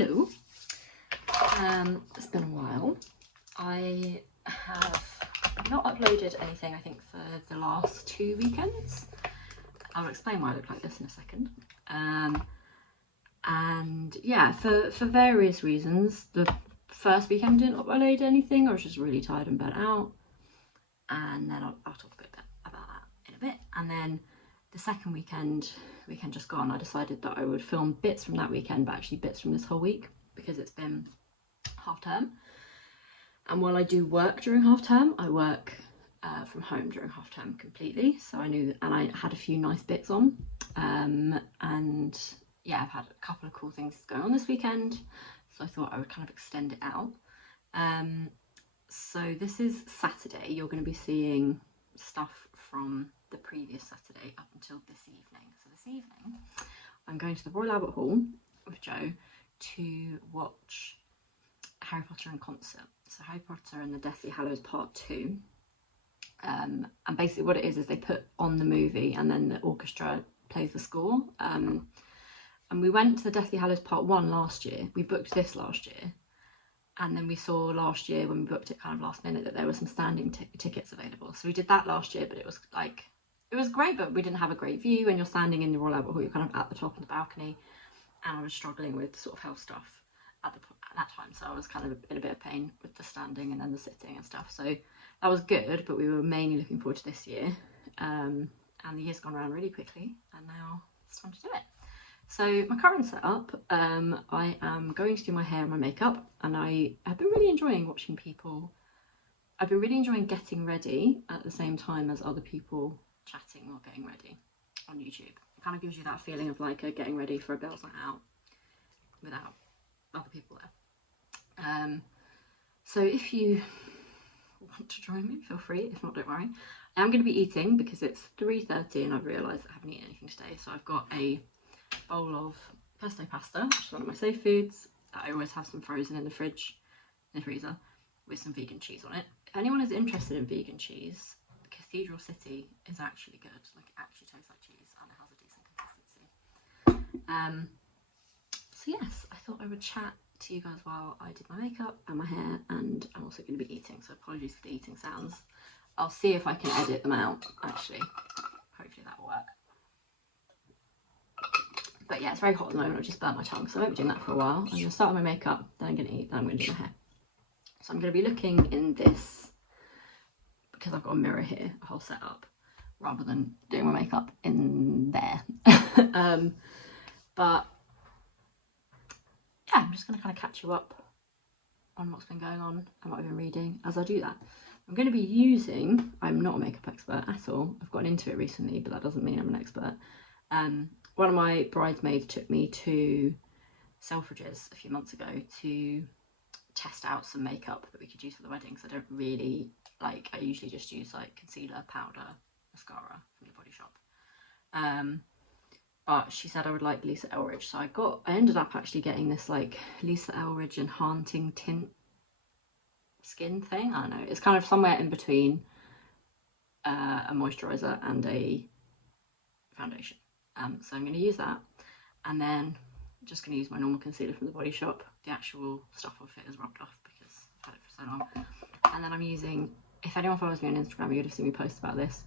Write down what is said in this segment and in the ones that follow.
Hello. It's been a while. I have not uploaded anything, I think, for the last 2 weekends. I'll explain why I look like this in a second. And yeah, for various reasons. The first weekend didn't upload anything. I was just really tired and burnt out. And then I'll talk a bit about that in a bit. And then the second weekend just gone, I decided that I would film bits from that weekend, but actually bits from this whole week, because it's been half term. And while I do work during half term, I work from home during half term completely. So I knew, and I had a few nice bits on. And yeah, I've had a couple of cool things going on this weekend. So I thought I would kind of extend it out. So this is Saturday. You're going to be seeing stuff from the previous Saturday up until this evening. So this evening, I'm going to the Royal Albert Hall with Joe to watch Harry Potter in concert. So Harry Potter and the Deathly Hallows Part 2. And basically what it is they put on the movie and then the orchestra plays the score. And we went to the Deathly Hallows Part 1 last year. We booked this last year. And then we saw last year, when we booked it kind of last minute, that there were some standing tickets available. So we did that last year, but it was like, it was great, but we didn't have a great view. When you're standing in the Royal Albert Hall, you're kind of at the top of the balcony. And I was struggling with sort of health stuff at that time. So I was kind of in a bit of pain with the standing and then the sitting and stuff. So that was good, but we were mainly looking forward to this year. And the year's gone around really quickly, and now it's time to do it. So my current setup, I am going to do my hair and my makeup, and I have been really enjoying watching people. I've been really enjoying getting ready at the same time as other people chatting while getting ready on YouTube. It kind of gives you that feeling of like a getting ready for a girls' night out without other people there. So if you want to join me, feel free. If not, don't worry. I am going to be eating because it's 3:30 and I've realised I haven't eaten anything today. So I've got a bowl of pesto pasta, which is one of my safe foods. I always have some frozen in the fridge, in the freezer, with some vegan cheese on it. If anyone is interested in vegan cheese, Cathedral City is actually good. Like, it actually tastes like cheese and it has a decent consistency. So yes, I thought I would chat to you guys while I did my makeup and my hair, and I'm also going to be eating, so apologies for the eating sounds. I'll see if I can edit them out, actually. Hopefully that will work. But yeah, it's very hot at the moment. I've just burnt my tongue, so I won't be doing that for a while. I'm going to start with my makeup, then I'm going to eat, then I'm going to do my hair. So I'm going to be looking in this, because I've got a mirror here, a whole setup, rather than doing my makeup in there. But yeah, I'm just going to kind of catch you up on what's been going on and what I've been reading as I do that. I'm going to be using, I'm not a makeup expert at all. I've gotten into it recently, but that doesn't mean I'm an expert. One of my bridesmaids took me to Selfridges a few months ago to test out some makeup that we could use for the wedding. So I don't really, like, I usually just use like concealer, powder, mascara from the Body Shop. But she said I would like Lisa Eldridge. So I ended up actually getting this like Lisa Eldridge Enhancing Tint skin thing. I don't know, it's kind of somewhere in between a moisturizer and a foundation. So I'm going to use that, and then I'm just going to use my normal concealer from the Body Shop. The actual stuff off it is rubbed off because I've had it for so long. And then I'm using, if anyone follows me on Instagram, you would have seen me post about this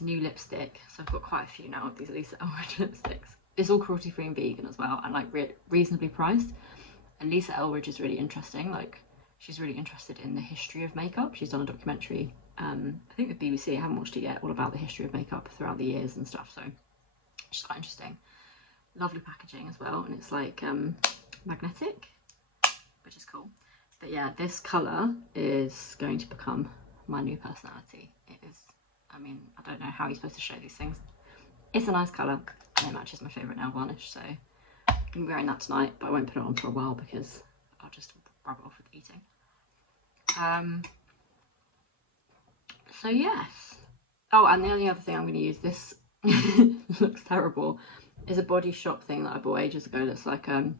new lipstick. So I've got quite a few now of these Lisa Eldridge lipsticks. It's all cruelty free and vegan as well, and like reasonably priced. And Lisa Eldridge is really interesting. Like, she's really interested in the history of makeup. She's done a documentary, I think with BBC, I haven't watched it yet, all about the history of makeup throughout the years and stuff. So it's quite interesting. Lovely packaging as well, and it's like magnetic, which is cool. But yeah, this colour is going to become my new personality. It is, I mean, I don't know how you're supposed to show these things. It's a nice colour, and it matches my favourite nail varnish, so I'm going to be wearing that tonight, but I won't put it on for a while because I'll just rub it off with eating. So yes. Oh, and the only other thing I'm going to use, this looks terrible, is a Body Shop thing that I bought ages ago that's like a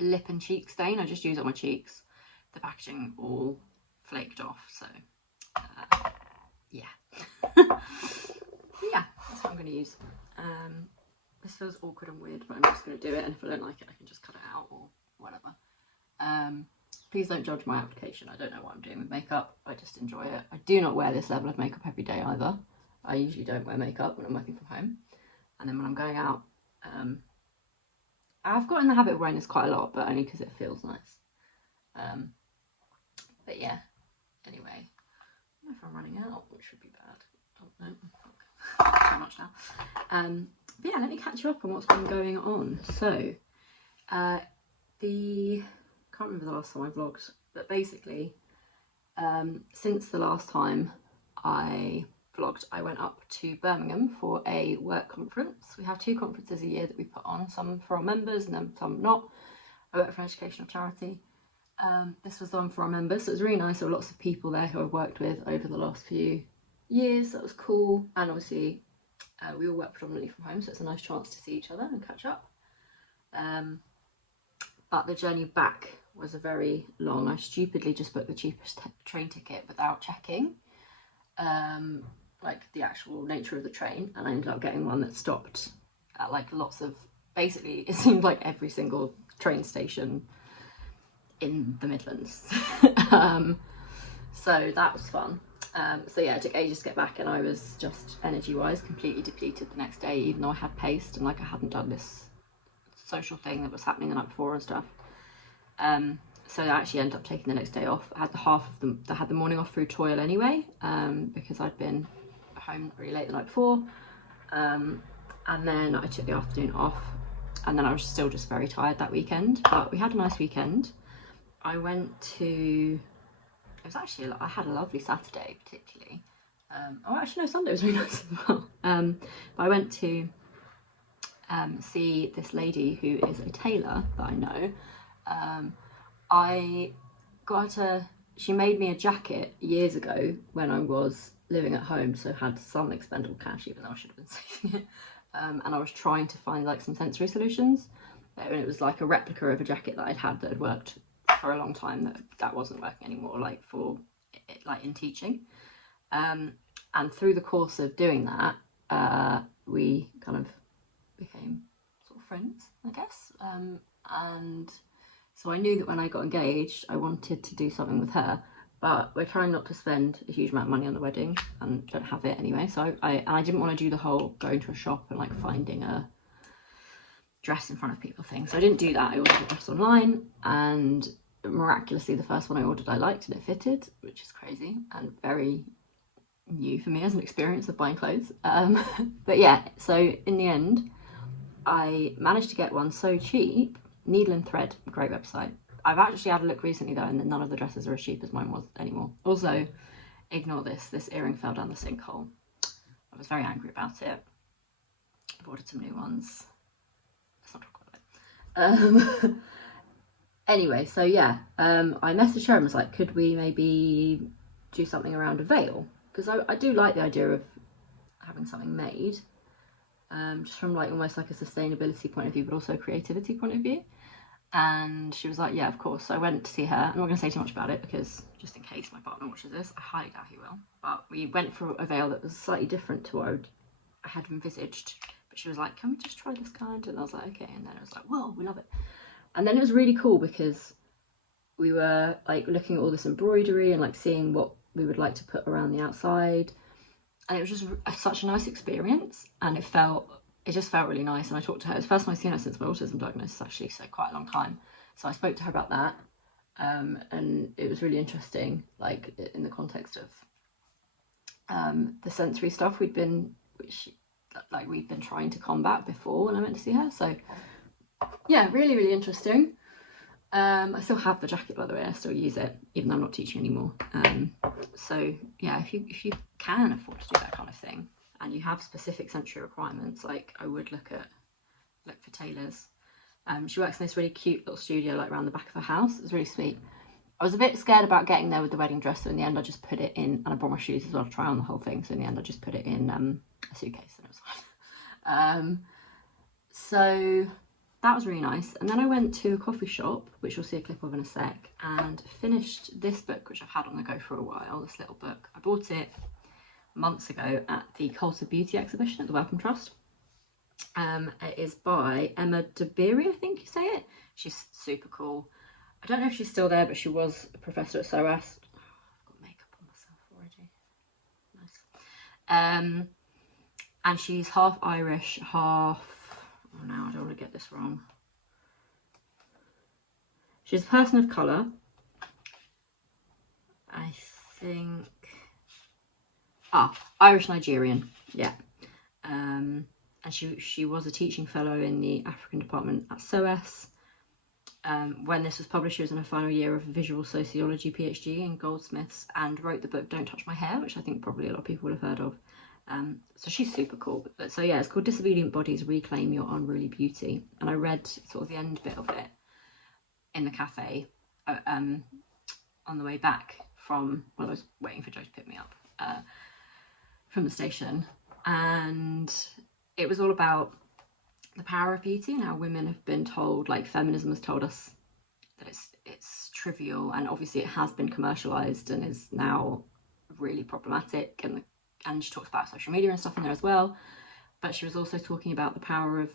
lip and cheek stain. I just use it on my cheeks. The packaging all flaked off, so yeah. Yeah, that's what I'm going to use. this feels awkward and weird, but I'm just going to do it, and if I don't like it, I can just cut it out or whatever. Please don't judge my application. I don't know what I'm doing with makeup. I just enjoy it. I do not wear this level of makeup every day either. I usually don't wear makeup when I'm working from home. And then when I'm going out, I've got in the habit of wearing this quite a lot, but only because it feels nice. But yeah, anyway, I don't know if I'm running out, which would be bad. Oh no, too much now. But yeah, let me catch you up on what's been going on. So, can't remember the last time I vlogged, but basically, since the last time I vlogged, I went up to Birmingham for a work conference. We have 2 conferences a year that we put on, some for our members and then some not. I work for an educational charity. This was the one for our members, so it was really nice. There were lots of people there who I've worked with over the last few years. That was cool, and obviously we all work predominantly from home, so it's a nice chance to see each other and catch up. But the journey back was a very long. I stupidly just booked the cheapest train ticket without checking like the actual nature of the train, and I ended up getting one that stopped at like lots of, basically it seemed like every single train station in the Midlands. So that was fun. So yeah, it took ages to get back, and I was just energy wise completely depleted the next day, even though I had paced and like I hadn't done this social thing that was happening the night before and stuff. So I actually ended up taking the next day off. I had the morning off through toil anyway, because I'd been home really late the night before, and then I took the afternoon off, and then I was still just very tired that weekend, but we had a nice weekend. I went to, I had a lovely Saturday particularly. Oh actually no, Sunday was really nice as well. But I went to see this lady who is a tailor that I know. I got her, she made me a jacket years ago when I was living at home, so had some expendable cash, even though I should have been saving it. And I was trying to find like some sensory solutions, and it was like a replica of a jacket that I'd had that had worked for a long time that wasn't working anymore, like for in teaching. And through the course of doing that, we kind of became sort of friends, I guess. And so I knew that when I got engaged, I wanted to do something with her, but we're trying not to spend a huge amount of money on the wedding and don't have it anyway. So I didn't want to do the whole going to a shop and like finding a dress in front of people thing. So I didn't do that. I ordered a dress online, and miraculously the first one I ordered I liked and it fitted, which is crazy and very new for me as an experience of buying clothes. But yeah, so in the end I managed to get one so cheap. Needle and Thread, great website. I've actually had a look recently though, and none of the dresses are as cheap as mine was anymore. Also, ignore this earring fell down the sinkhole. I was very angry about it. I've ordered some new ones. Let's not talk about it. Anyway, so yeah, I messaged her and was like, could we maybe do something around a veil? Because I do like the idea of having something made, just from like almost like a sustainability point of view, but also a creativity point of view. And she was like, yeah, of course. So I went to see her. I'm not going to say too much about it because just in case my partner watches this, I highly doubt he will. But we went for a veil that was slightly different to what I had envisaged. But she was like, can we just try this kind? And I was like, okay. And then I was like, whoa, we love it. And then it was really cool because we were like looking at all this embroidery and like seeing what we would like to put around the outside. And it was just such a nice experience, and it just felt really nice. And I talked to her, it was the first time I've seen her since my autism diagnosis actually, so quite a long time. So I spoke to her about that, and it was really interesting, like in the context of the sensory stuff we'd been trying to combat before when I went to see her. So yeah, really, really interesting. I still have the jacket, by the way. I still use it, even though I'm not teaching anymore. So yeah, if you can afford to do that kind of thing, and you have specific sensory requirements, like I would look for tailors. She works in this really cute little studio, like around the back of her house. It's really sweet. I was a bit scared about getting there with the wedding dress, so in the end I just put it in, and I brought my shoes as well to try on the whole thing. So in the end I just put it in a suitcase, and it was fine. So that was really nice. And then I went to a coffee shop, which you'll see a clip of in a sec, and finished this book, which I've had on the go for a while, this little book. I bought it months ago at the Cult of Beauty exhibition at the Wellcome Trust. It is by Emma DeBerry, I think you say it. She's super cool. I don't know if she's still there, but she was a professor at SOAS. Oh, I've got makeup on myself already. Nice. And she's half Irish, half... Oh no, I don't want to get this wrong. She's a person of colour. I think... Irish Nigerian, yeah. And she was a teaching fellow in the African department at SOAS. When this was published, she was in her final year of visual sociology PhD in Goldsmiths and wrote the book Don't Touch My Hair, which I think probably a lot of people will have heard of. So she's super cool. So yeah, it's called Disobedient Bodies Reclaim Your Unruly Beauty. And I read sort of the end bit of it in the cafe on the way back from, well, I was waiting for Joe to pick me up from the station. And it was all about the power of beauty and how women have been told, like feminism has told us that it's trivial, and obviously it has been commercialized and is now really problematic, and she talks about social media and stuff in there as well, but she was also talking about the power of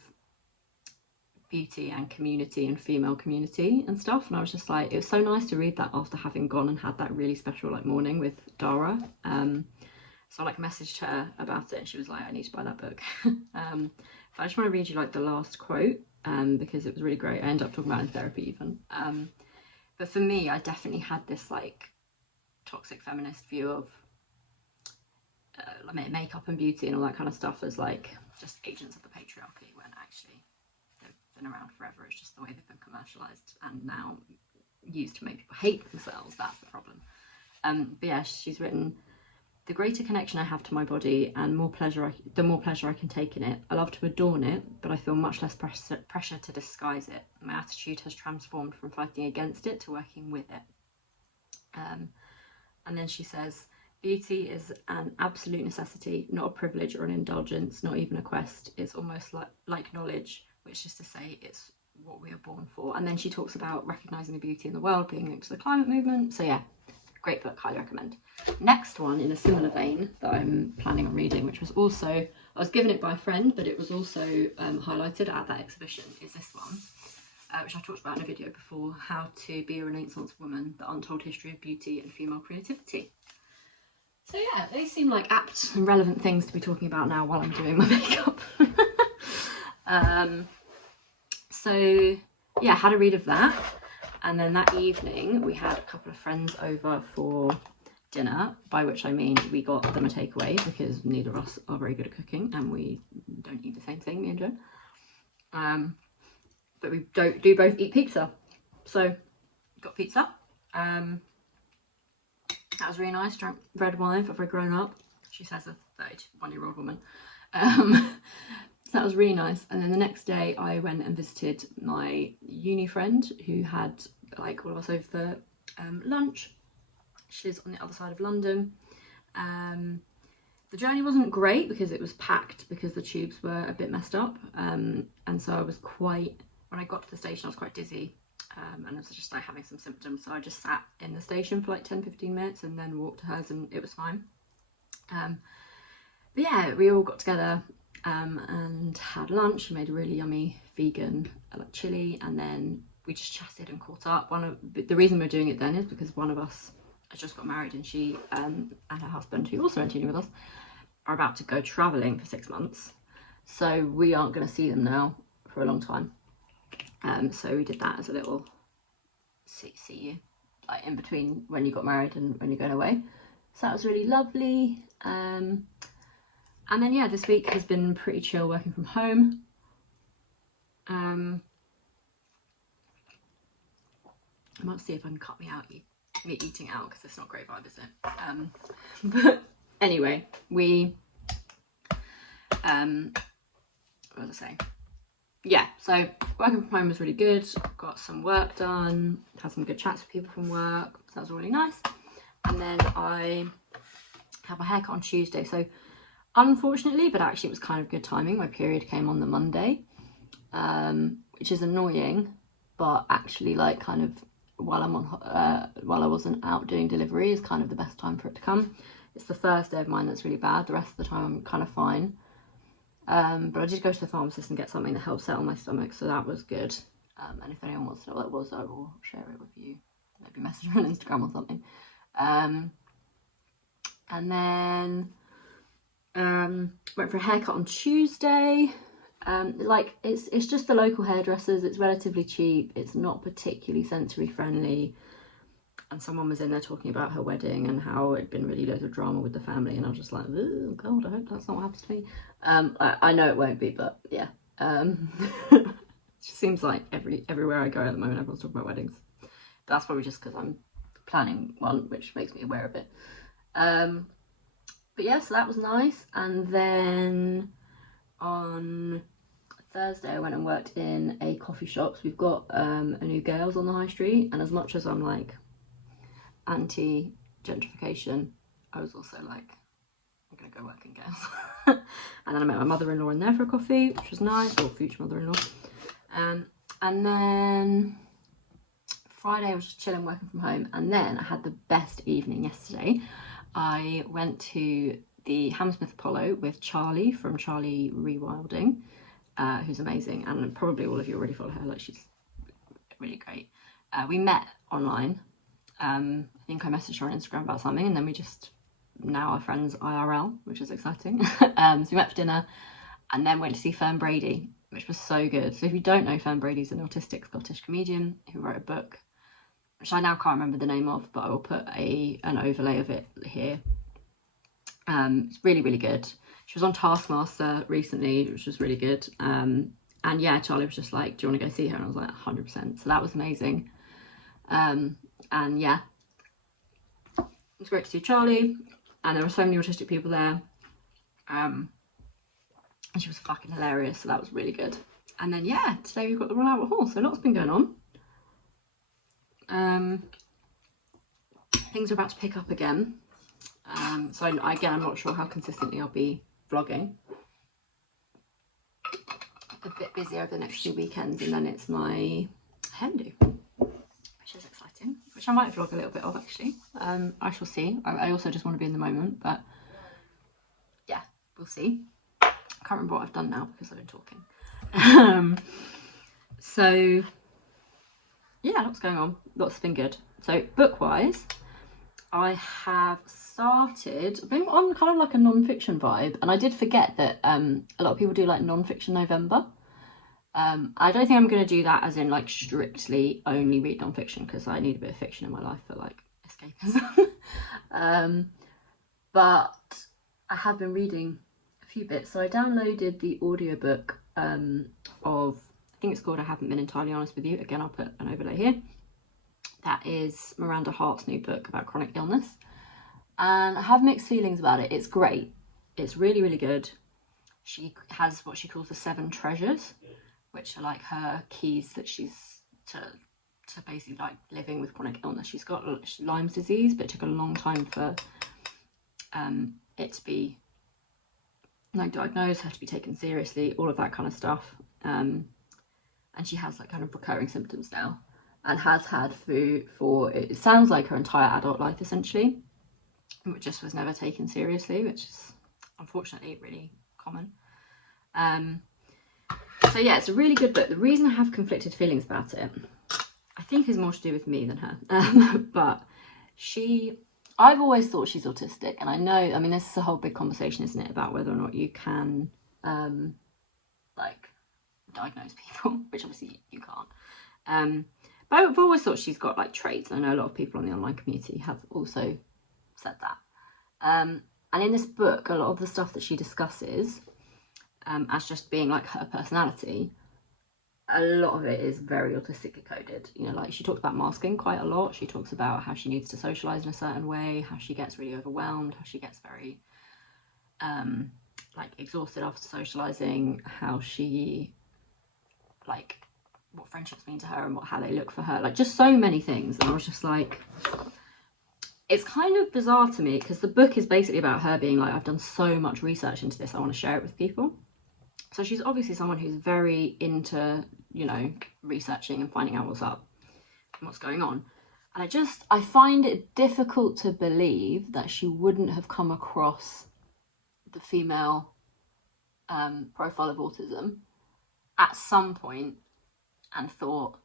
beauty and community and female community and stuff, and I was just like, it was so nice to read that after having gone and had that really special like morning with Dara. So I like messaged her about it and she was like, I need to buy that book. But I just want to read you like the last quote because it was really great. I ended up talking about it in therapy even. But for me, I definitely had this like toxic feminist view of makeup and beauty and all that kind of stuff as like just agents of the patriarchy, when actually they've been around forever. It's just the way they've been commercialized and now used to make people hate themselves. That's the problem. But yeah, she's written, the greater connection I have to my body and the more pleasure I can take in it. I love to adorn it, but I feel much less pressure to disguise it. My attitude has transformed from fighting against it to working with it. And then she says, beauty is an absolute necessity, not a privilege or an indulgence, not even a quest. It's almost like knowledge, which is to say it's what we are born for. And then she talks about recognising the beauty in the world being linked to the climate movement. So yeah, great book, highly recommend. Next one in a similar vein that I'm planning on reading, which was also, I was given it by a friend, but it was also highlighted at that exhibition, is this one, which I talked about in a video before, How to Be a Renaissance Woman, The Untold History of Beauty and Female Creativity. So yeah, they seem like apt and relevant things to be talking about now while I'm doing my makeup. So yeah, had a read of that. And then that evening we had a couple of friends over for dinner, by which I mean we got them a takeaway because neither of us are very good at cooking and we don't eat the same thing, me and Jen. But we do both eat pizza. So got pizza. That was really nice. Drank red wine for very grown up. She says a 31-year-old woman. So that was really nice. And then the next day I went and visited my uni friend who had like all of us over for lunch. She lives on the other side of London. The journey wasn't great because it was packed because the tubes were a bit messed up. And so I was when I got to the station I was quite dizzy. And I was just like having some symptoms. So I just sat in the station for like 10-15 minutes and then walked to hers and it was fine. But yeah, we all got together and had lunch and made a really yummy vegan like chili, and then we just chatted and caught up. The reason we're doing it then is because one of us has just got married, and she and her husband, who also went to uni with us, are about to go travelling for 6 months, so we aren't going to see them now for a long time. So we did that as a little see you like in between when you got married and when you're going away. So that was really lovely. And then yeah, this week has been pretty chill working from home. I might see if I can cut me eating out because it's not great vibe, is it? But anyway, what was I saying? Yeah, so working from home was really good. Got some work done, had some good chats with people from work, so that was really nice. And then I had my haircut on Tuesday, so unfortunately, but actually it was kind of good timing, my period came on the Monday, which is annoying, but actually like kind of while I wasn't out doing delivery is kind of the best time for it to come. It's the first day of mine that's really bad, the rest of the time I'm kind of fine. But I did go to the pharmacist and get something that helped settle my stomach, so that was good. And if anyone wants to know what it was, I will share it with you. Maybe message me on Instagram or something. And then went for a haircut on Tuesday. Like it's just the local hairdressers. It's relatively cheap. It's not particularly sensory friendly. And someone was in there talking about her wedding and how it'd been really loads of drama with the family, and I was just like, oh god, I hope that's not what happens to me. I know it won't be, but yeah. It just seems like everywhere I go at the moment, everyone's talking about weddings. But that's probably just because I'm planning one, which makes me aware of it. But yeah, so that was nice. And then on Thursday I went and worked in a coffee shop. So we've got a new Gales on the high street, and as much as I'm like anti-gentrification, I was also like, I'm gonna go work in Gales. And then I met my mother-in-law in there for a coffee, which was nice, or future mother-in-law. And then Friday I was just chilling, working from home, and then I had the best evening yesterday. I went to the Hammersmith Apollo with Charlie from Charlie Rewilding, who's amazing, and probably all of you already follow her, like she's really great. We met online. I think I messaged her on Instagram about something, and then we just now are friends IRL, which is exciting. So we met for dinner and then went to see Fern Brady, which was so good. So if you don't know, Fern Brady's an autistic Scottish comedian who wrote a book, which I now can't remember the name of, but I will put an overlay of it here. It's really, really good. She was on Taskmaster recently, which was really good. And yeah, Charlie was just like, do you want to go see her? And I was like, 100%. So that was amazing. And yeah, it was great to see Charlie. And there were so many autistic people there. And she was fucking hilarious, so that was really good. And then yeah, today we've got the Royal Albert Hall, so lots been going on. Things are about to pick up again. So again, I'm not sure how consistently I'll be vlogging. A bit busy over the next 2 weekends, and then it's my hen do, which is exciting, which I might vlog a little bit of actually. I shall see. I also just want to be in the moment, but yeah, we'll see. I can't remember what I've done now because I've been talking. So yeah, lots going on. Lots has been good. So book wise, I have started, I've been on kind of like a non-fiction vibe, and I did forget that a lot of people do like non-fiction November. I don't think I'm going to do that as in like strictly only read non-fiction, because I need a bit of fiction in my life for like escapism. But I have been reading a few bits. So I downloaded the audiobook of, I think it's called I Haven't Been Entirely Honest With You. Again, I'll put an overlay here. That is Miranda Hart's new book about chronic illness. And I have mixed feelings about it. It's great. It's really, really good. She has what she calls the 7 treasures, which are like her keys that she's to basically like living with chronic illness. She's got Lyme's disease, but it took a long time for it to be like diagnosed, her to be taken seriously, all of that kind of stuff. And she has like kind of recurring symptoms now, and has had for it sounds like her entire adult life essentially, which just was never taken seriously, which is unfortunately really common. So yeah, it's a really good book. The reason I have conflicted feelings about it, I think, is more to do with me than her. But I've always thought she's autistic, and I know, I mean, this is a whole big conversation, isn't it, about whether or not you can like diagnose people, which obviously you can't. But I've always thought she's got like traits. I know a lot of people on the online community have also said that. And in this book, a lot of the stuff that she discusses as just being like her personality, a lot of it is very autistically coded. You know, like she talks about masking quite a lot. She talks about how she needs to socialize in a certain way, how she gets really overwhelmed, how she gets very like exhausted after socializing, how she like what friendships mean to her and how they look for her, like just so many things. And I was just like, it's kind of bizarre to me, because the book is basically about her being like, I've done so much research into this, I want to share it with people. So she's obviously someone who's very into, you know, researching and finding out what's up and what's going on. And I find it difficult to believe that she wouldn't have come across the female profile of autism at some point and thought,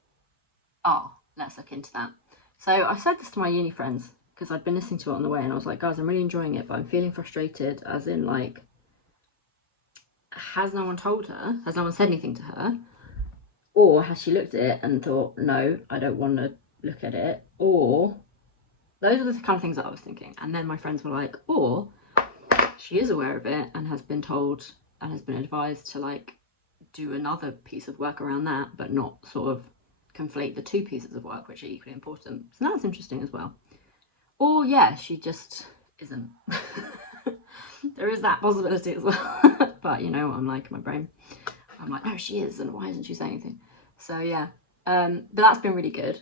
oh, let's look into that. So I said this to my uni friends because I'd been listening to it on the way, and I was like, guys, I'm really enjoying it, but I'm feeling frustrated, as in, like, has no one told her? Has no one said anything to her? Or has she looked at it and thought, no, I don't want to look at it? Or those are the kind of things that I was thinking. And then my friends were like, or she is aware of it and has been told and has been advised to, like, do another piece of work around that, but not sort of conflate the two pieces of work, which are equally important. So that's interesting as well. Or yeah, she just isn't. There is that possibility as well. But you know what I'm like, my brain, I'm like, no, she is, and why isn't she saying anything? So yeah, but that's been really good.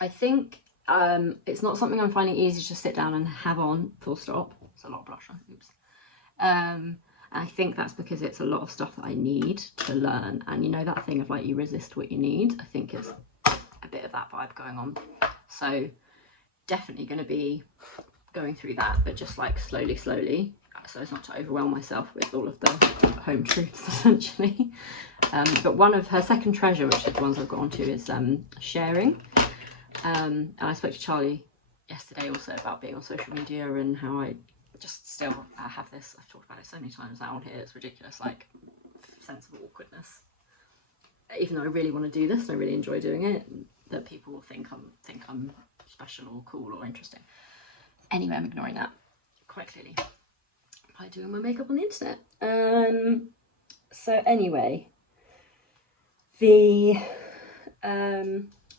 I think it's not something I'm finding easy to sit down and have on, full stop. It's a lot of blush on, oops. And I think that's because it's a lot of stuff that I need to learn. And you know that thing of, like, you resist what you need? I think it's a bit of that vibe going on. So definitely going to be going through that, but just, like, slowly, so as not to overwhelm myself with all of the home truths, essentially. But one of her second treasure, which is the ones I've got onto, is sharing. And I spoke to Charlie yesterday also about being on social media and how I just still have this, I've talked about it so many times now on here, it's ridiculous, like, sense of awkwardness. Even though I really want to do this and I really enjoy doing it, that people will think I'm special or cool or interesting. Anyway, I'm ignoring that quite clearly by doing my makeup on the internet. So anyway, oh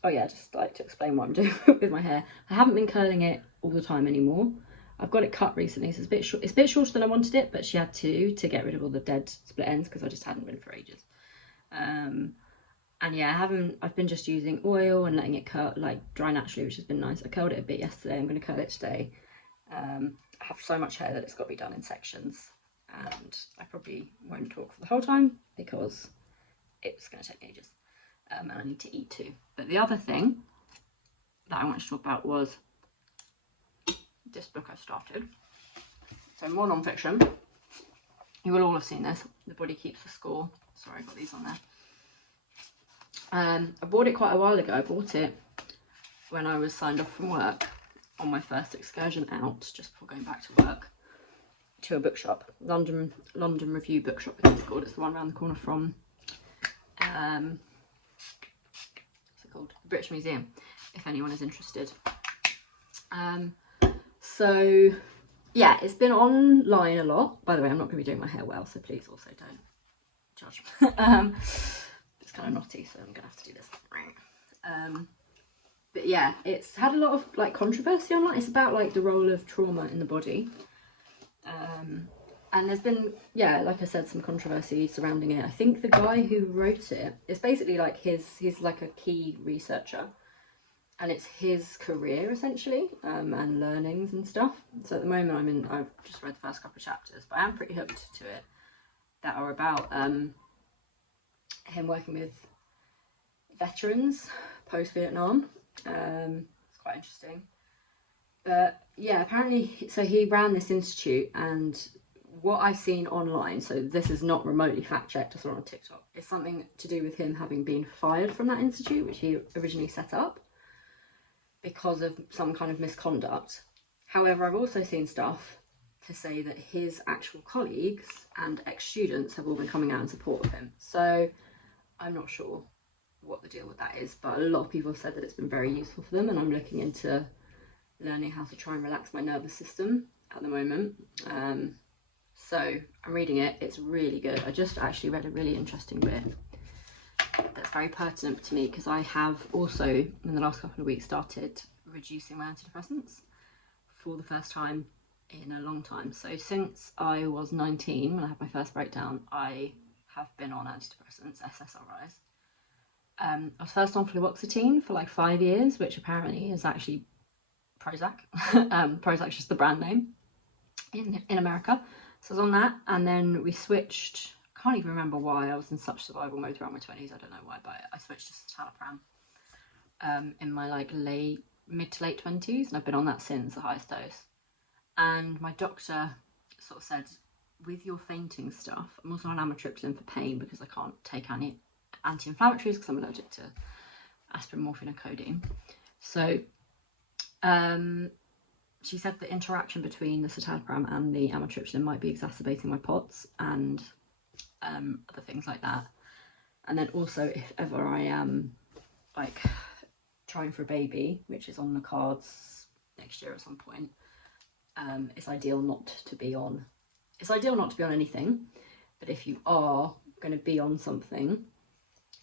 yeah, just like to explain what I'm doing with my hair. I haven't been curling it all the time anymore. I've got it cut recently, so it's a bit short. It's a bit shorter than I wanted it, but she had to get rid of all the dead split ends because I just hadn't been for ages. And yeah, I've been just using oil and letting it curl, like, dry naturally, which has been nice. I curled it a bit yesterday. I'm going to curl it today. I have so much hair that it's got to be done in sections, and I probably won't talk for the whole time because it's going to take ages, and I need to eat too. But the other thing that I wanted to talk about was this book I started. So more non-fiction. You will all have seen this. The Body Keeps the Score. Sorry, I got these on there. I bought it quite a while ago. I bought it when I was signed off from work on my first excursion out, just before going back to work, to a bookshop, London Review Bookshop, I think it's called. It's the one around the corner from what's it called? The British Museum, if anyone is interested. So yeah, it's been online a lot. By the way, I'm not going to be doing my hair well, so please also don't judge. It's kind of knotty, so I'm going to have to do this. But yeah, it's had a lot of, like, controversy online. It's about, like, the role of trauma in the body. And there's been, yeah, like I said, some controversy surrounding it. I think the guy who wrote it, it's basically like he's like a key researcher, and it's his career essentially, and learnings and stuff. So at the moment I've just read the first couple of chapters, but I am pretty hooked to it, that are about him working with veterans post-Vietnam. It's quite interesting. But yeah, apparently, so he ran this institute, and what I've seen online, so this is not remotely fact-checked, I saw it on TikTok, it's something to do with him having been fired from that institute, which he originally set up, because of some kind of misconduct. However, I've also seen stuff to say that his actual colleagues and ex-students have all been coming out in support of him. So I'm not sure what the deal with that is, but a lot of people have said that it's been very useful for them, and I'm looking into learning how to try and relax my nervous system at the moment. So I'm reading it, it's really good. I just actually read a really interesting bit that's very pertinent to me, because I have also in the last couple of weeks started reducing my antidepressants for the first time in a long time. So since I was 19, when I had my first breakdown, I have been on antidepressants, SSRIs. I was first on fluoxetine for like 5 years, which apparently is actually Prozac. Prozac's just the brand name in America. So I was on that, and then we switched. I can't even remember why. I was in such survival mode throughout my 20s. I don't know why, but I switched to citalopram in my like mid to late 20s, and I've been on that since, the highest dose. And my doctor sort of said, with your fainting stuff, I'm also on amitriptyline for pain because I can't take anti-inflammatories because I'm allergic to aspirin, morphine and codeine. So she said the interaction between the citalopram and the amitriptyline might be exacerbating my POTS and other things like that. And then also, if ever I am like trying for a baby, which is on the cards next year at some point, it's ideal not to be on anything, but if you are going to be on something,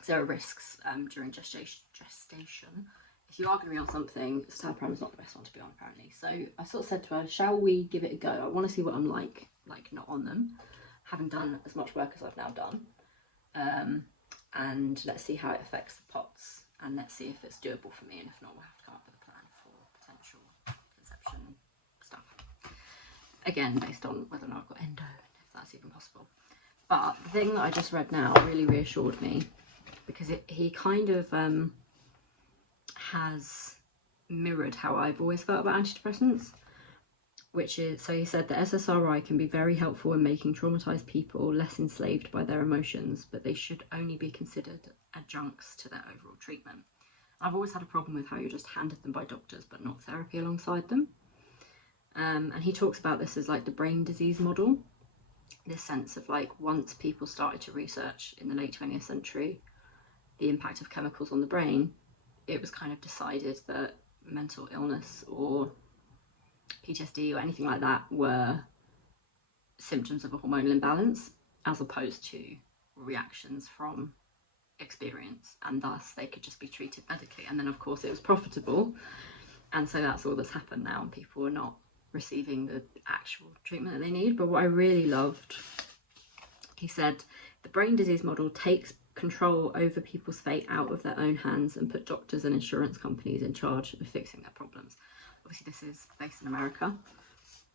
there are risks during gestation. If you are going to be on something, citalopram is not the best one to be on apparently. So I sort of said to her, shall we give it a go? I want to see what I'm like not on them, having done as much work as I've now done, and let's see how it affects the POTS, and let's see if it's doable for me, and if not, we'll have to come up with a plan for potential conception stuff. Again, based on whether or not I've got endo, if that's even possible. But the thing that I just read now really reassured me, because he kind of has mirrored how I've always felt about antidepressants, which is, so he said that SSRI can be very helpful in making traumatized people less enslaved by their emotions, but they should only be considered adjuncts to their overall treatment. I've always had a problem with how you're just handed them by doctors but not therapy alongside them. And he talks about this as like the brain disease model, this sense of like, once people started to research in the late 20th century the impact of chemicals on the brain, it was kind of decided that mental illness or PTSD or anything like that were symptoms of a hormonal imbalance, as opposed to reactions from experience, and thus they could just be treated medically. And then of course it was profitable, and so that's all that's happened now, and people are not receiving the actual treatment that they need. But what I really loved, he said, the brain disease model takes control over people's fate out of their own hands and put doctors and insurance companies in charge of fixing their problems. Obviously this is based in America.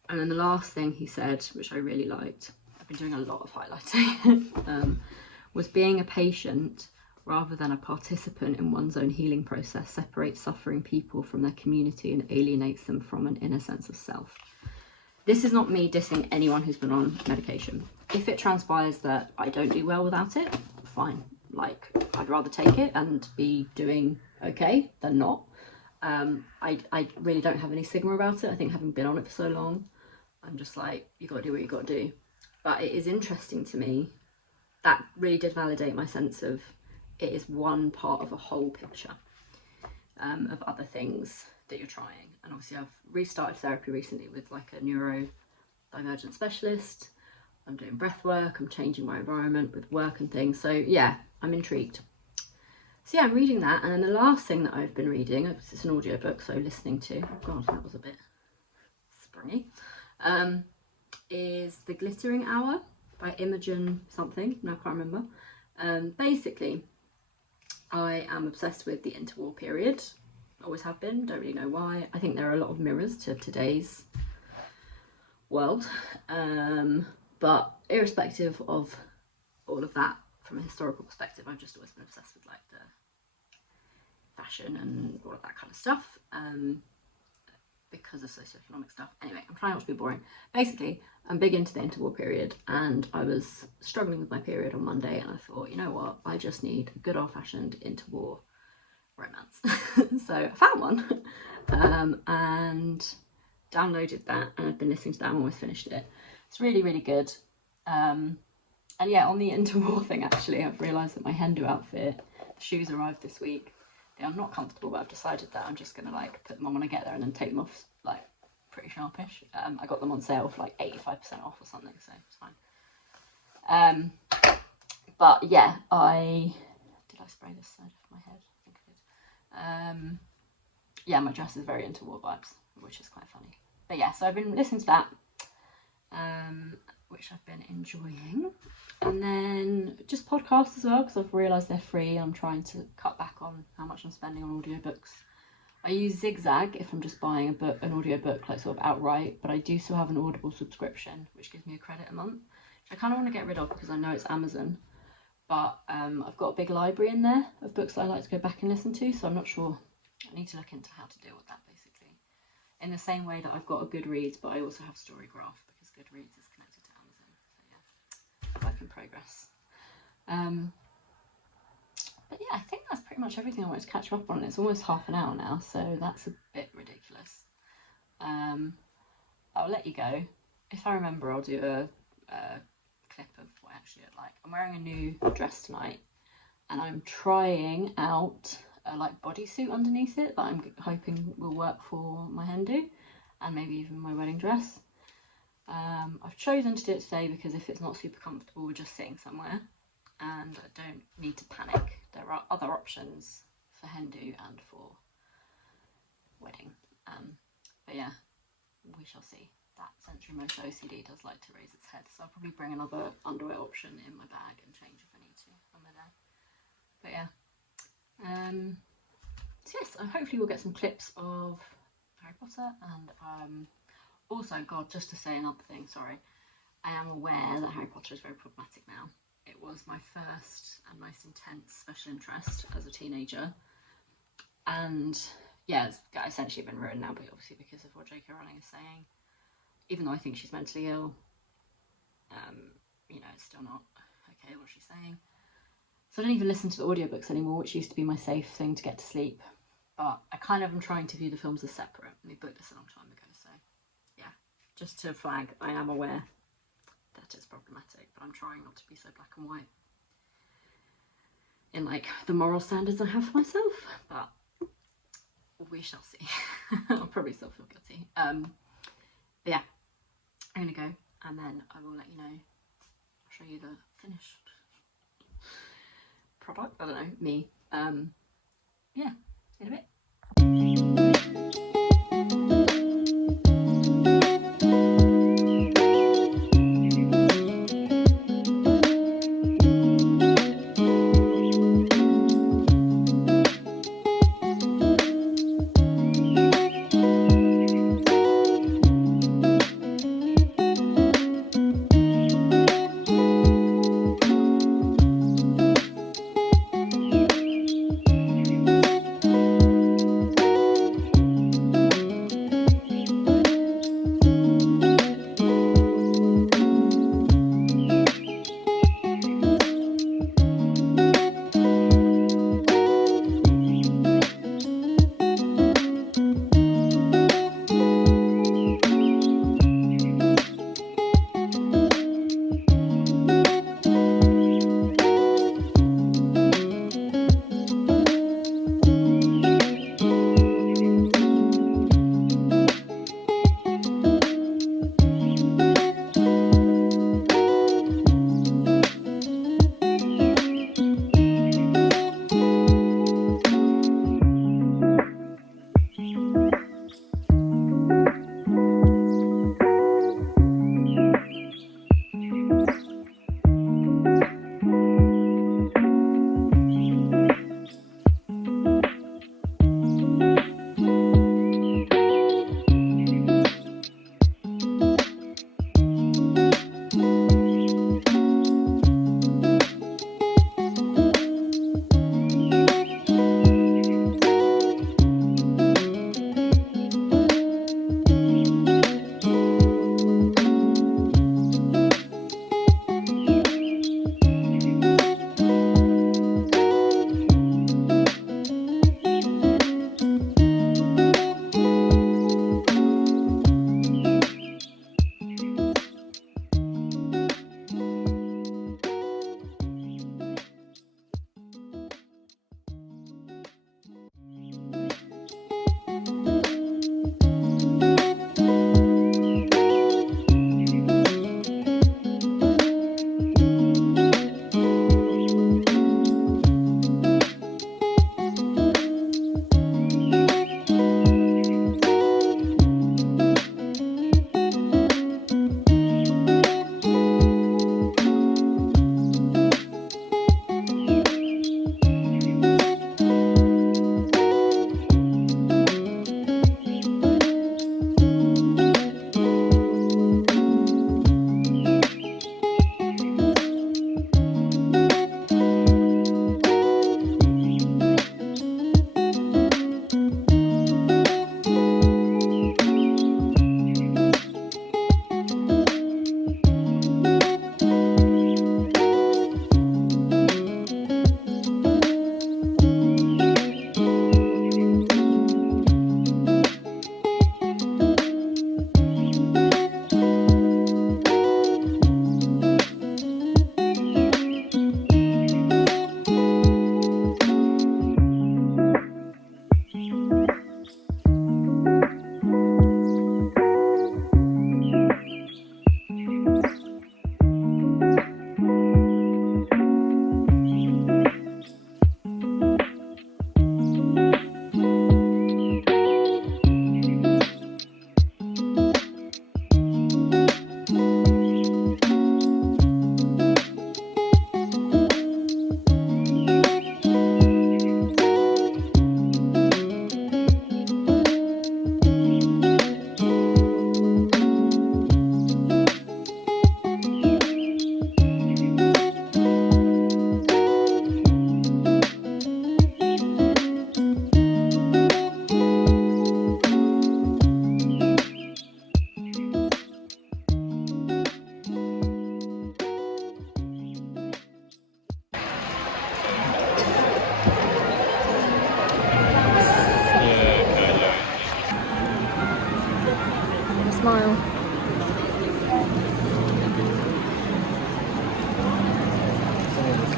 And then the last thing he said, which I really liked, I've been doing a lot of highlighting, was being a patient rather than a participant in one's own healing process separates suffering people from their community and alienates them from an inner sense of self. This is not me dissing anyone who's been on medication. If it transpires that I don't do well without it, fine. Like, I'd rather take it and be doing okay than not. I really don't have any stigma about it. I think having been on it for so long, I'm just like, you got to do what you got to do. But it is interesting to me. That really did validate my sense of it is one part of a whole picture of other things that you're trying. And obviously I've restarted therapy recently with like a neurodivergent specialist. I'm doing breath work, I'm changing my environment with work and things. So yeah, I'm intrigued. So yeah, I'm reading that. And then the last thing that I've been reading, it's an audiobook, so listening to, oh god, that was a bit springy, is The Glittering Hour by Imogen something, no, I can't remember. Basically, I am obsessed with the interwar period, always have been, don't really know why. I think there are a lot of mirrors to today's world, but irrespective of all of that, from a historical perspective, I've just always been obsessed with like the fashion and all of that kind of stuff, because of socioeconomic stuff. Anyway, I'm trying not to be boring. Basically, I'm big into the interwar period, and I was struggling with my period on Monday, and I thought, you know what, I just need a good old-fashioned interwar romance. So I found one, and downloaded that, and I've been listening to that and almost finished it. It's really, really good. And yeah, on the interwar thing, actually, I've realised that my Hindu outfit, the shoes arrived this week. They are not comfortable, but I've decided that I'm just going to like put them on when I get there and then take them off like pretty sharpish. I got them on sale for like 85% off or something, so it's fine. But yeah, did I spray this side of my head? I think I did. Yeah, my dress is very interwar vibes, which is quite funny. But yeah, so I've been listening to that, which I've been enjoying. And then just podcasts as well, because I've realised they're free and I'm trying to cut back on how much I'm spending on audiobooks. I use Zigzag if I'm just buying an audiobook like sort of outright, but I do still have an Audible subscription, which gives me a credit a month, which I kind of want to get rid of because I know it's Amazon. But I've got a big library in there of books that I like to go back and listen to, so I'm not sure. I need to look into how to deal with that, basically. In the same way that I've got a Goodreads, but I also have Storygraph, because Goodreads is connected to Amazon. work in progress. But yeah, I think that's pretty much everything I wanted to catch up on. It's almost half an hour now, so that's a bit ridiculous. I'll let you go. If I remember, I'll do a clip of what I actually look like. I'm wearing a new dress tonight, and I'm trying out a like bodysuit underneath it that I'm hoping will work for my hen do, and maybe even my wedding dress. I've chosen to do it today because if it's not super comfortable, we're just sitting somewhere, and I don't need to panic. There are other options for hen do and for wedding. But yeah, we shall see. That sensory motor OCD does like to raise its head, so I'll probably bring another underwear option in my bag and change if I need to when we're there. But yeah, so yes, hopefully we'll get some clips of Harry Potter, and also, God, just to say another thing, sorry, I am aware that Harry Potter is very problematic now. It was my first and most intense special interest as a teenager, and yeah, it's essentially been ruined now, but obviously because of what J.K. Rowling is saying. Even though I think she's mentally ill, you know, it's still not okay what she's saying. So I don't even listen to the audiobooks anymore, which used to be my safe thing to get to sleep. But I kind of am trying to view the films as separate. We booked this a long time ago, so yeah. Just to flag, I am aware that it's problematic, but I'm trying not to be so black and white in like the moral standards I have for myself. But we shall see. I'll probably still feel guilty. But yeah, I'm gonna go, and then I will let you know. I'll show you the finished product. I don't know, me. Yeah, in a bit.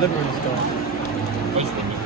slippery stuff. It's windy.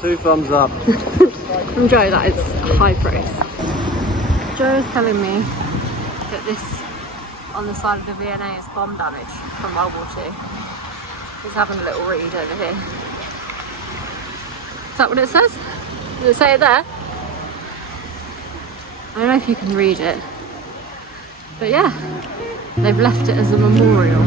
2 thumbs up. From Joe, that is high praise. Joe is telling me that this on the side of the V&A is bomb damage from World War II. He's having a little read over here. Is that what it says? Does it say it there? I don't know if you can read it. But yeah, they've left it as a memorial.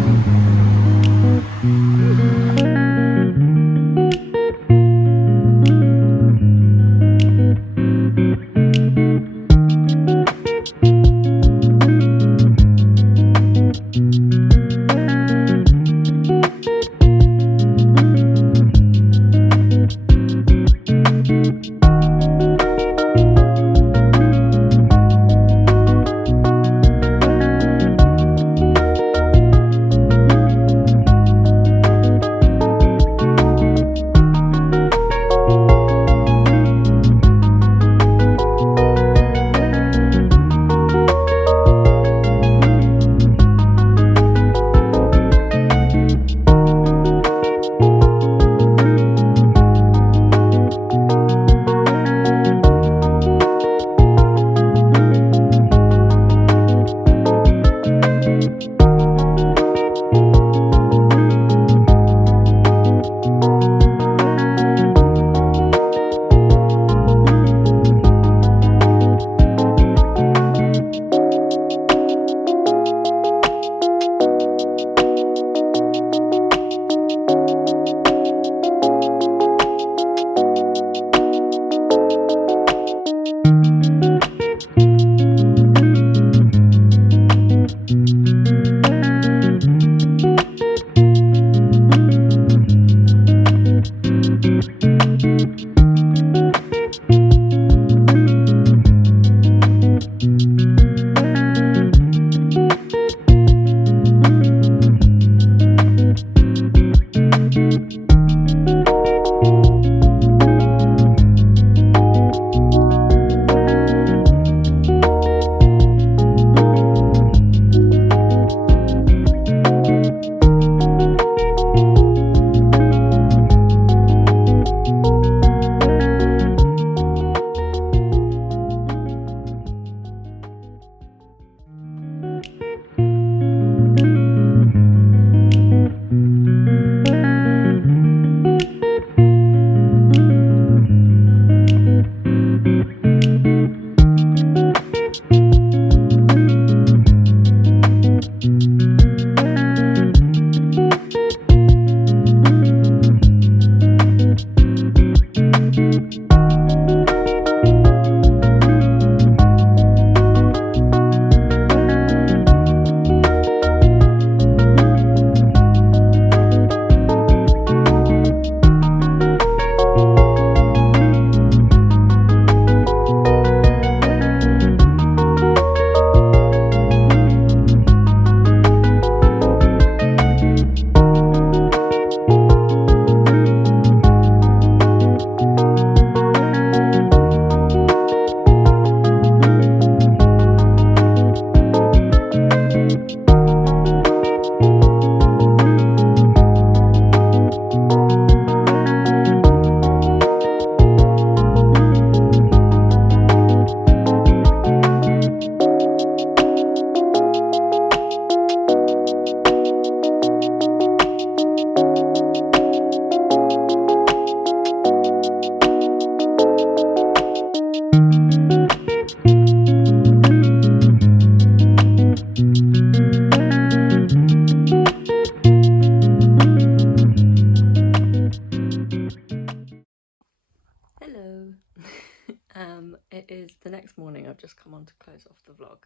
It is the next morning. I've just come on to close off the vlog.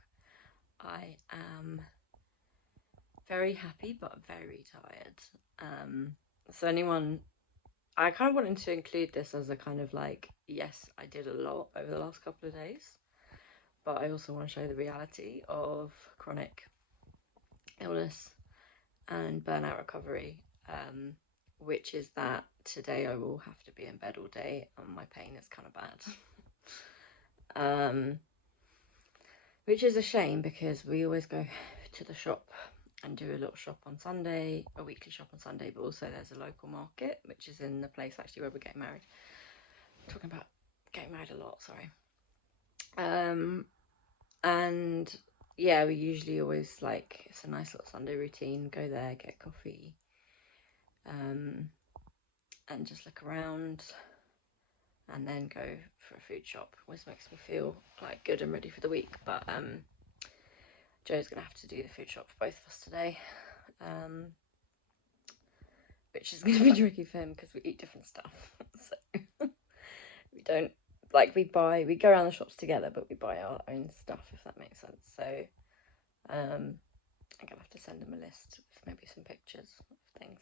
I am very happy but very tired. So I kind of wanted to include this as a kind of like, yes, I did a lot over the last couple of days, but I also want to show the reality of chronic illness and burnout recovery, which is that today I will have to be in bed all day and my pain is kind of bad. Which is a shame because we always go to the shop and do a little shop on Sunday, a weekly shop on Sunday, but also there's a local market, which is in the place actually where we're getting married. I'm talking about getting married a lot, sorry. And yeah, we usually always like, it's a nice little Sunday routine, go there, get coffee, and just look around, and then go for a food shop, which makes me feel like good and ready for the week. But Joe's gonna have to do the food shop for both of us today, which is gonna be tricky for him because we eat different stuff. So we don't like, we go around the shops together, but we buy our own stuff, if that makes sense. So I'm gonna have to send him a list with maybe some pictures of things.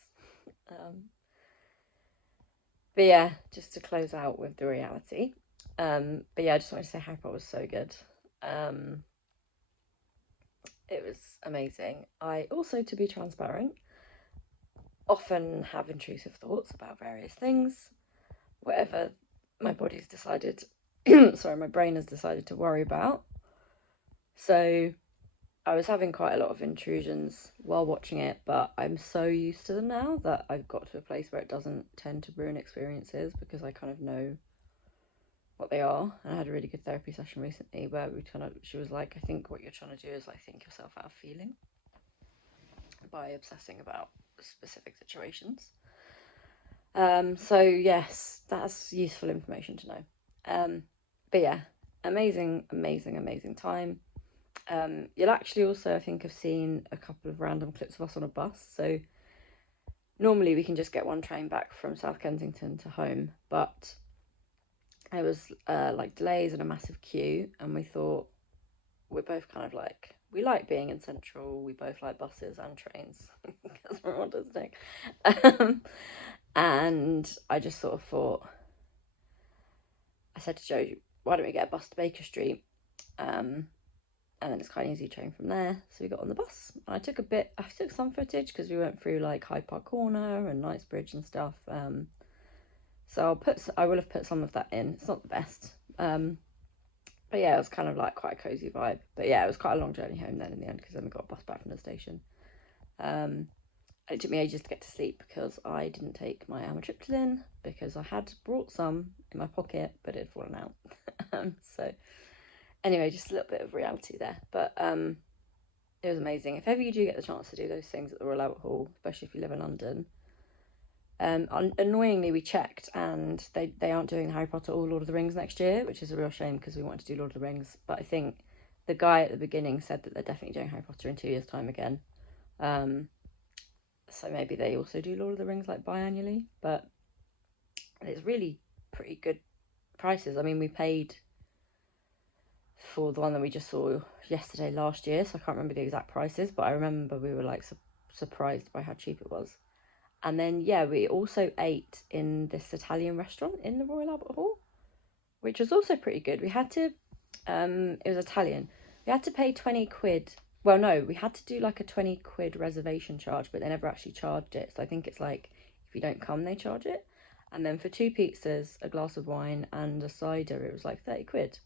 But yeah, just to close out with the reality. But yeah, I just wanted to say Harry Potter was so good. It was amazing. I also, to be transparent, often have intrusive thoughts about various things. Whatever my body's decided, sorry, my brain has decided to worry about. So I was having quite a lot of intrusions while watching it, but I'm so used to them now that I've got to a place where it doesn't tend to ruin experiences because I kind of know what they are. And I had a really good therapy session recently where she was like, I think what you're trying to do is like think yourself out of feeling by obsessing about specific situations. So yes, that's useful information to know. But yeah, amazing time. You'll actually also, I think, have seen a couple of random clips of us on a bus. So normally we can just get one train back from South Kensington to home, but there was like delays and a massive queue, and we thought, we're both kind of like, we like being in Central, we both like buses and trains because we're autistic. And I just sort of thought, I said to Joe, why don't we get a bus to Baker Street? And then it's quite an easy train from there. So we got on the bus. I took some footage because we went through like Hyde Park Corner and Knightsbridge and stuff. So I will have put some of that in. It's not the best. But yeah, it was kind of like quite a cozy vibe. But yeah, it was quite a long journey home then in the end because then we got a bus back from the station. It took me ages to get to sleep because I didn't take my amitriptyline because I had brought some in my pocket, but it had fallen out. So anyway, just a little bit of reality there. But it was amazing. If ever you do get the chance to do those things at the Royal Albert Hall, especially if you live in London, annoyingly we checked and they aren't doing Harry Potter or Lord of the Rings next year, which is a real shame because we wanted to do Lord of the Rings. But I think the guy at the beginning said that they're definitely doing Harry Potter in 2 years' time again. So maybe they also do Lord of the Rings like biannually, but it's really pretty good prices. I mean, we paid for the one that we just saw yesterday last year, so I can't remember the exact prices, but I remember we were like surprised by how cheap it was. And then yeah, we also ate in this Italian restaurant in the Royal Albert Hall, which was also pretty good. We had to it was Italian. We had to pay 20 quid. Well, no, we had to do like a 20 quid reservation charge, but they never actually charged it. So I think it's like, if you don't come, they charge it. And then for 2 pizzas, a glass of wine and a cider, it was like 30 quid.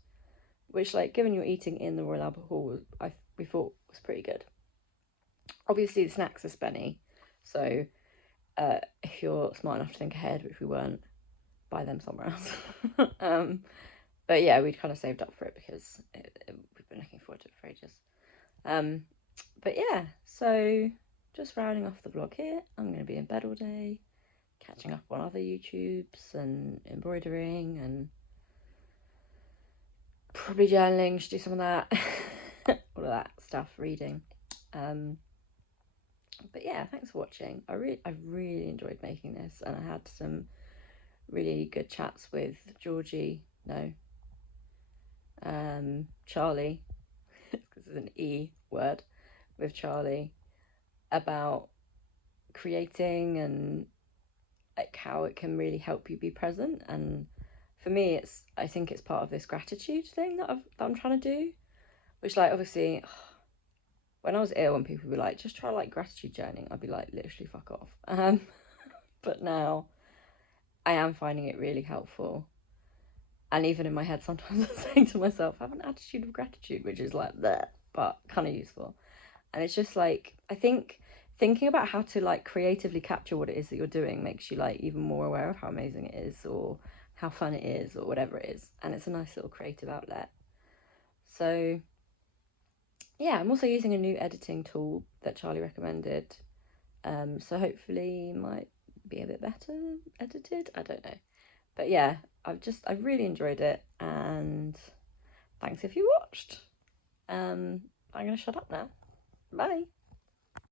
Which, like, given you're eating in the Royal Albert Hall, we thought was pretty good. Obviously, the snacks are spenny. So if you're smart enough to think ahead, which we weren't, buy them somewhere else. But yeah, we'd kind of saved up for it because we've been looking forward to it for ages. But yeah, so just rounding off the vlog here. I'm going to be in bed all day, catching up on other YouTubes and embroidering and probably journaling, should do some of that. All of that stuff, reading. But yeah, thanks for watching. I really enjoyed making this, and I had some really good chats with Charlie, because it's an E word, with Charlie about creating and like how it can really help you be present. And for me, I think it's part of this gratitude thing that I'm trying to do, which, like, obviously when I was ill and people were like, just try like gratitude journaling, I'd be like, literally fuck off. But now I am finding it really helpful. And even in my head, sometimes I'm saying to myself, have an attitude of gratitude, which is like that, but kind of useful. And it's just like, I think thinking about how to like creatively capture what it is that you're doing makes you like even more aware of how amazing it is, or how fun it is, or whatever it is. And it's a nice little creative outlet. So yeah, I'm also using a new editing tool that Charlie recommended. So hopefully might be a bit better edited. I don't know. But yeah, I've really enjoyed it, and thanks if you watched. I'm gonna shut up now. Bye.